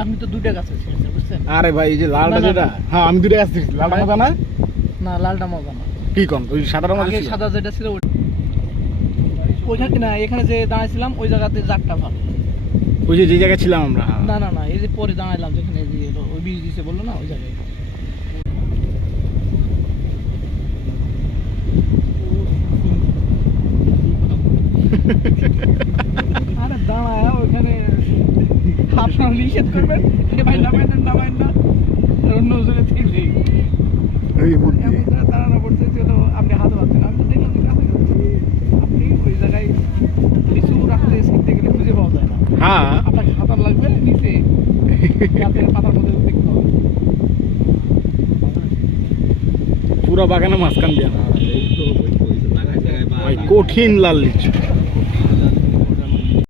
আপনি তো দুইটা গাছ আছে বুঝছেন? আরে ভাই এই যে লালটা যেটা, হ্যাঁ আমি দুইটা গাছ দেখছি। লালটা মজা না? না লালটা মজা না। কি কোন ওই সাদাটা মজা আগে ছিল? সাদা যেটা ছিল ওইখানে না, এখানে যে দাঁড়াইছিলাম ওই জায়গাতে জাতটা ভালো। ওই যে জায়গায় ছিলাম আমরা। না না না, এই যে পরে দাঁড়াইলাম যেখানে ওই বীজ দিছে বললো না, ওই জায়গায়। আরে দাঁড়ায় ওইখানে আপনার নিষেধ করবেন ভাই, নামাই না অন্য জনে থেকে এই মূর্তি দাঁড়ানো পড়ছে, আপনি হাত পাচ্ছেন। আমি তো দেখলাম যে কাছে আপনি ওই জায়গায় লিচু রাখতে শিখতে গেলে খুঁজে পাওয়া যায় না। হ্যাঁ আপনাকে হাতার লাগবে নিচে গাছের পাতার মধ্যে দেখতে হবে। পুরো বাগানে মাঝখান দিয়ে ভাই কঠিন লাল লিচু।